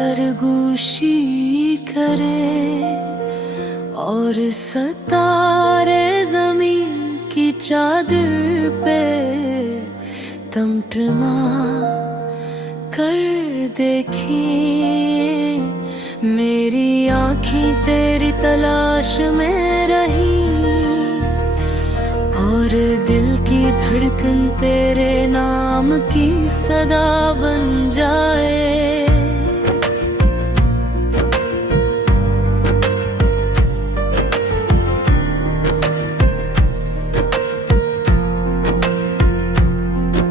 सरगोशी करे और सितारे ज़मीन की चादर पे तमतमा कर देखी। मेरी आँखें तेरी तलाश में रही और दिल की धड़कन तेरे नाम की सदा बन जाए।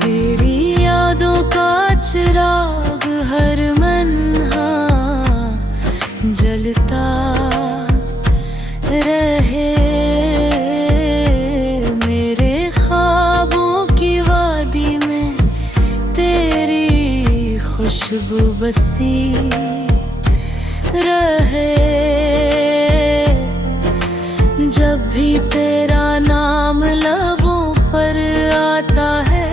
तेरी यादों का चिराग हर मनहा जलता रहे। मेरे ख्वाबों की वादी में तेरी खुशबू बसी रहे। जब भी तेरा नाम लबों पर आता है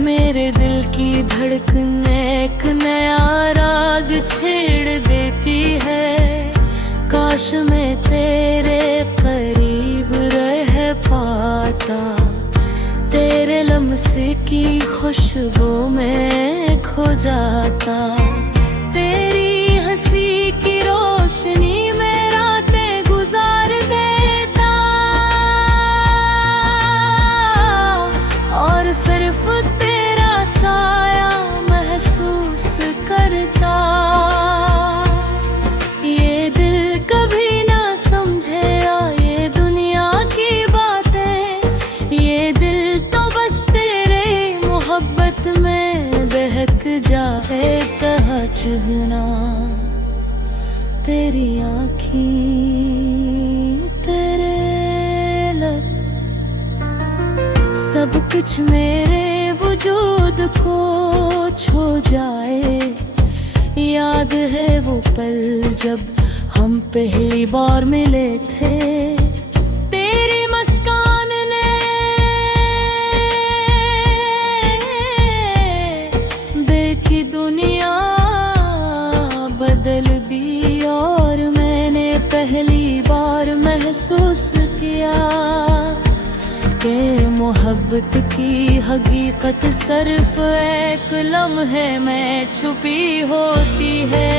मेरे दिल की धड़कन एक नया राग छेड़ देती है। काश मैं तेरे करीब रह पाता, तेरे लम्से की खुशबू में खो जाता। तेरी हंसी की रोशनी में रातें गुजार देता और सिर्फ तेरा साया महसूस करता। ये दिल कभी ना समझेगा ये दुनिया की बातें, ये दिल तो बस तेरे मोहब्बत में बहक जाए। कहा चुभना तेरी आँखें तेरे लब, सब कुछ मेरे वजूद को छू जाए। याद है वो पल जब हम पहली बार मिले थे। तेरी मुस्कान ने दिल की दुनिया बदल दी और मैंने पहली बार महसूस किया कि मोहब्बत की हकीकत सिर्फ एक लम्हे में छुपी होती है।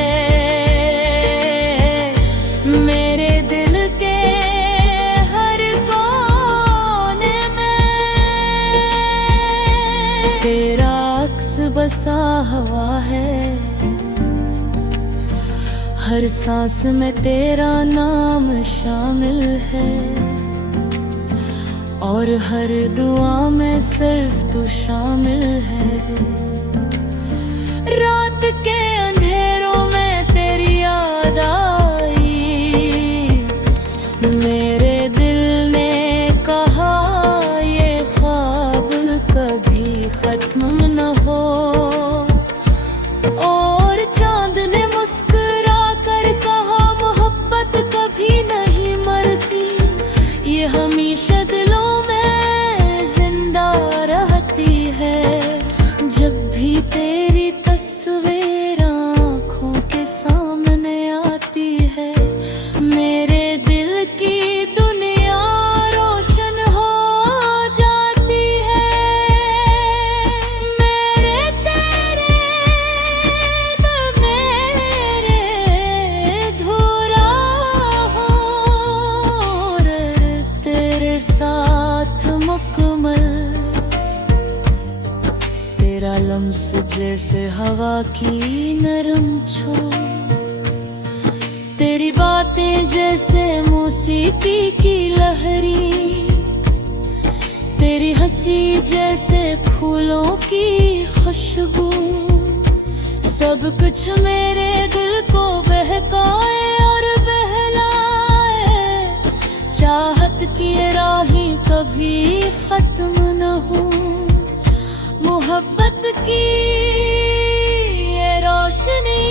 मेरे दिल के हर कोने में तेरा अक्स बसा हुआ है। हर सांस में तेरा नाम शामिल है और हर दुआ में सिर्फ तू शामिल है। रात के अंधेरों में तेरी याद आई, मेरे दिल ने कहा ये ख्वाब कभी खत्म न हो। और चांद ने मुस्कुरा कर कहा मोहब्बत कभी नहीं मरती, ये हमेशा दिलों है। जब भी तेरी तस्वीर आँखों के सामने आती है मेरे दिल की दुनिया रोशन हो जाती है। मेरे तेरे मेरे धुरा हो तेरे साथ मुकम्मल। तेरा लम्स जैसे हवा की नरम छू, तेरी बातें जैसे मौसीकी की लहरी, तेरी हंसी जैसे फूलों की खुशबू। सब कुछ मेरे दिल को बहकाए और बहलाए। चाहत की राहें कभी खत्म न हो, मोहब्बत की ये रोशनी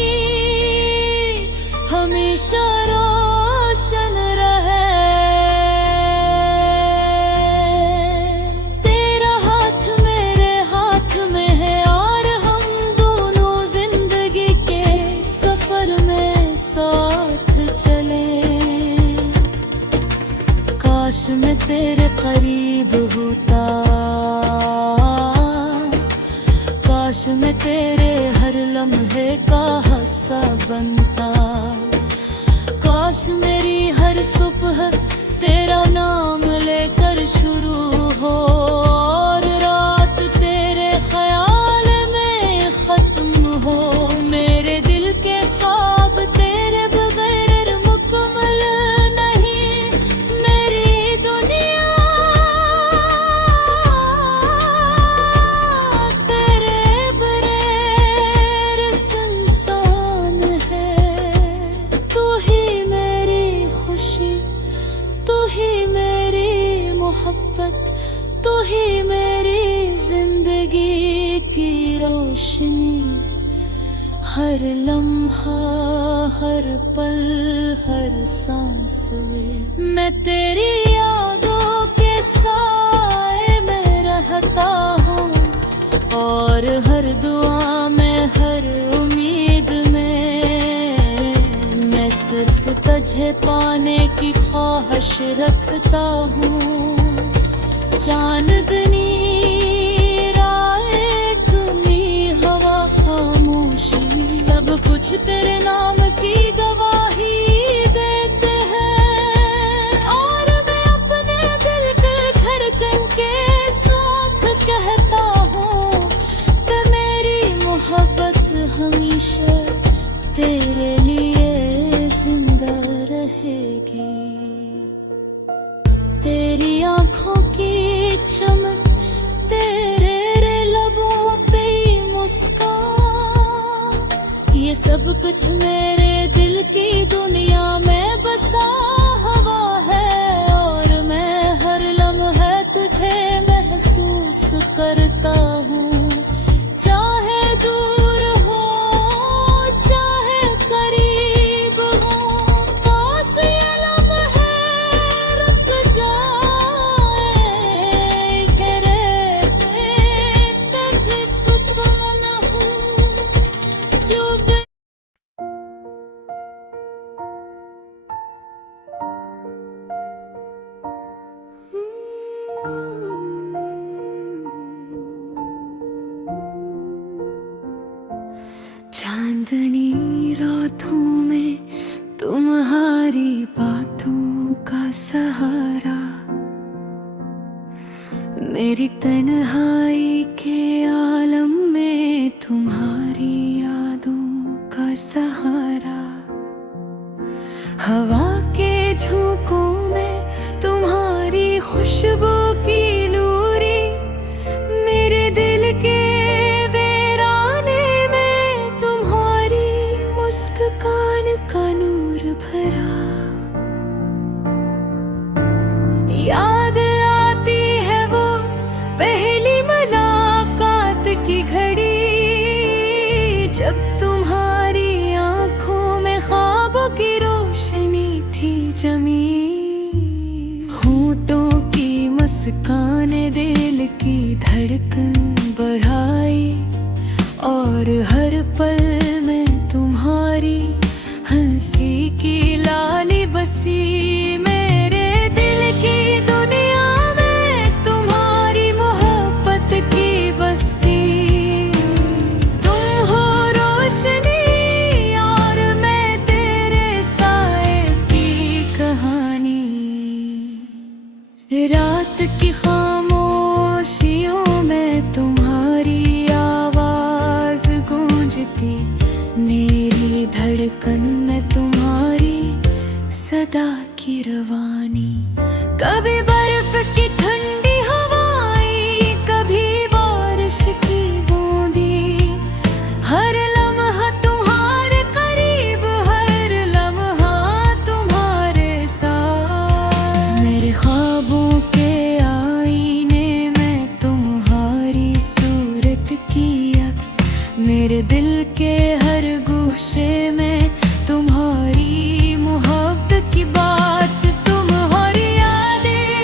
हमेशा रोशन रहे। तेरा हाथ मेरे हाथ में है और हम दोनों जिंदगी के सफर मैं तेरे करीब होता, काश मैं तेरे हर लम्हे का हिस्सा बनता, काश मेरी हर सुबह तेरा नाम लेकर शुरू हो और रात तेरे ख्याल में खत्म हो। मेरे दिल के ख्वाब तेरे बगैर मुकम्मल नहीं, मेरी दुनिया तेरे बगैर सुनसान है। तू ही मेरी खुशी, तू ही मेरी मोहब्बत, तू ही मेरी जिंदगी की रोशनी। हर लम्हा, हर पल, हर सांस में मैं तेरी यादों के साए में रहता हूँ और हर दुआ में, हर उम्मीद में मैं सिर्फ तुझे पाने की ख्वाहिश रखता हूँ। चांदनी रात में हवा खामोशी, सब कुछ तेरे नाम की गवाही देते हैं और मैं अपने दिल के धड़कन के साथ कहता हूँ कि मेरी मोहब्बत हमेशा तेरे लिए जिंदा रहेगी। तेरी आँखों की चमक, तेरे लबों पे मुस्कान, ये सब कुछ मेरे दिल की दुनिया में बसा हुआ है और मैं हर लम्हे तुझे महसूस करता हूँ। चाहे दूर हो चाहे करीब हो, काश ये लम्हे रुक जाए, कभी खुद न हूँ जो चांदनी रातों में तुम्हारी बातों का सहारा, मेरी तन्हाई के आलम में तुम्हारी यादों का सहारा। हवा के झोंकों में तुम्हारी खुशबू की लूरी, मेरे दिल के मुस्कान का नूर भरा। याद आती है वो पहली मुलाकात की घड़ी, जब तुम्हारी आंखों में ख्वाबों की रोशनी थी जमी। होठों की मुस्कान दिल की धड़कन बढ़ाई और हर पल में तुम्हारी हंसी की लाली बसी। मेरे दिल की दुनिया में तुम्हारी मोहब्बत की बस्ती। तुम हो रोशनी और मैं तेरे साए की कहानी। रात की खामोशियों में तुम्हारी आवाज गूंजती, मेरी धड़कन में तुम्हारी सदा की रवानी। कभी बर्फ की ठंडी हवाएं, कभी बारिश की बूंदी, हर लम्हा तुम्हारे करीब, हर लम्हा तुम्हारे साथ। मेरे ख्वाबों के आईने में तुम्हारी सूरत की अक्स, मेरे दिल के हर गोशे में तुम्हारी मोहब्बत की बात। तुम्हारी यादें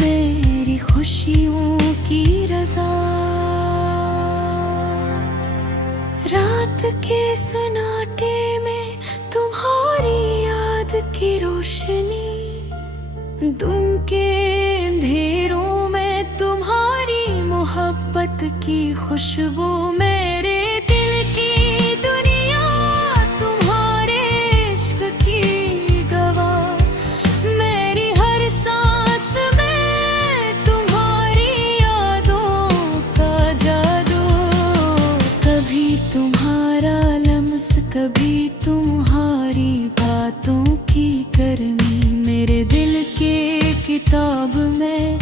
मेरी खुशियों की रज़ा। रात के सन्नाटे में तुम्हारी याद की रोशनी, दिन के अंधेरों में तुम्हारी मोहब्बत की खुशबू। मेरे दिल की दुनिया तुम्हारे इश्क की गवाह, मेरी हर सांस में तुम्हारी यादों का जादू। कभी तुम्हारा लम्स, कभी तुम्हारी बातों की गर्मी, मेरे दिल के किताब में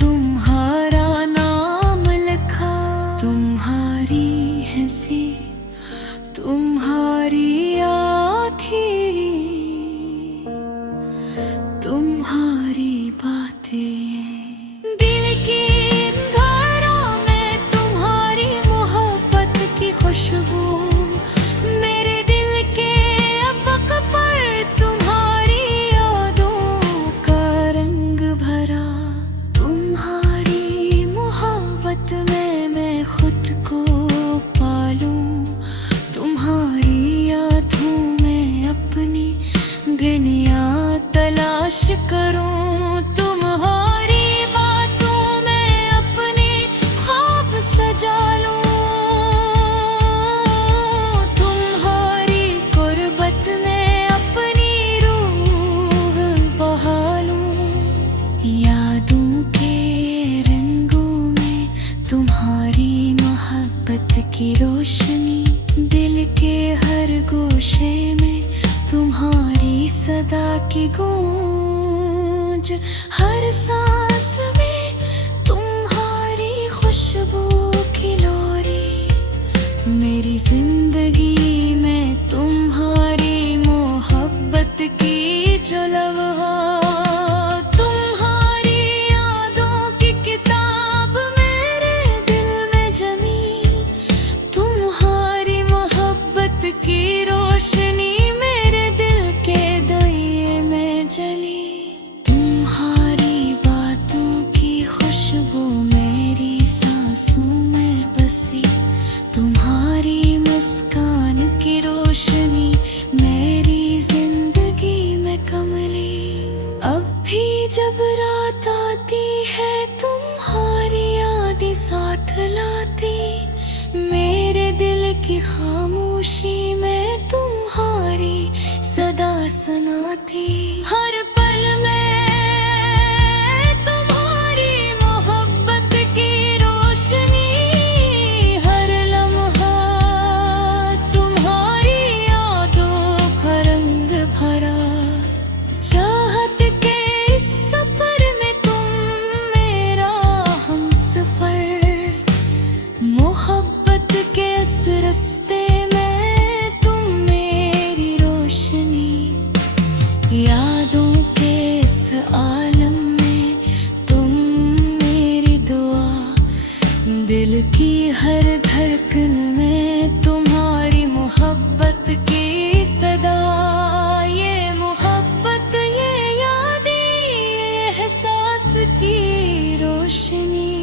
तुम्हारा नाम लिखा। तुम्हारी हंसी, तुम्हारी आँखें, तुम्हारी बातें, दिल की धारा में तुम्हारी मोहब्बत की खुशबू। मेरे दिल के अफ़क़ पर तुम्हारी यादों का रंग भरा। तुम्हारी मोहब्बत में मैं खुद को पालूं, तुम्हारी यादों में अपनी गलियां तलाश करूं। तुम्हारी बातों में अपने ख्वाब सजा लूं, तुम्हारी गुर्बत में अपनी रूह बहा लूं। यादों के रंगों में तुम्हारी मोहब्बत की रोशनी, दिल के हर गोशे में तुम्हारी सदा की गूंज। हर सांस में तुम्हारी खुशबू की लोरी, मेरी जिंदगी में तुम्हारी मोहब्बत की जो लम्हा। तुम्हारी यादों की किताब मेरे दिल में जमी, तुम्हारी मोहब्बत की रोशनी मेरे दिल के दरिए में जली। तुम्हारी बातों की खुशबू मेरी सांसों में बसी, तुम्हारी मुस्कान की रोशनी मेरी जिंदगी में कमली। अब भी जब रात आती है तुम्हारी यादें साथ लाती, मेरे दिल की खामोशी में तुम्हारी सदा सुनाती। हर पल में तुम्हारी मोहब्बत की रोशनी, हर लम्हा तुम्हारी यादों का रंग भरा। चाहत के इस सफर में तुम मेरा हमसफर, मोहब्बत के इस रास्ते में तुम मेरी रोशनी। यादों के इस आलम में तुम मेरी दुआ, दिल की हर धड़कन में तुम्हारी मोहब्बत की सदा। ये मोहब्बत, ये यादें, ये एहसास की रोशनी,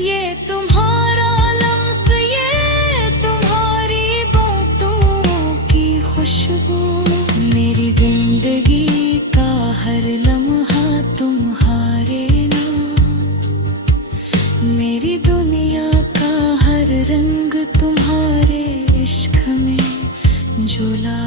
ये तुम्हारा लम्स, ये तुम्हारी बातों की खुशबू। मेरी जिंदगी का हर लम्हा तुम्हारे नाम, मेरी दुनिया का हर रंग तुम्हारे इश्क में झूला।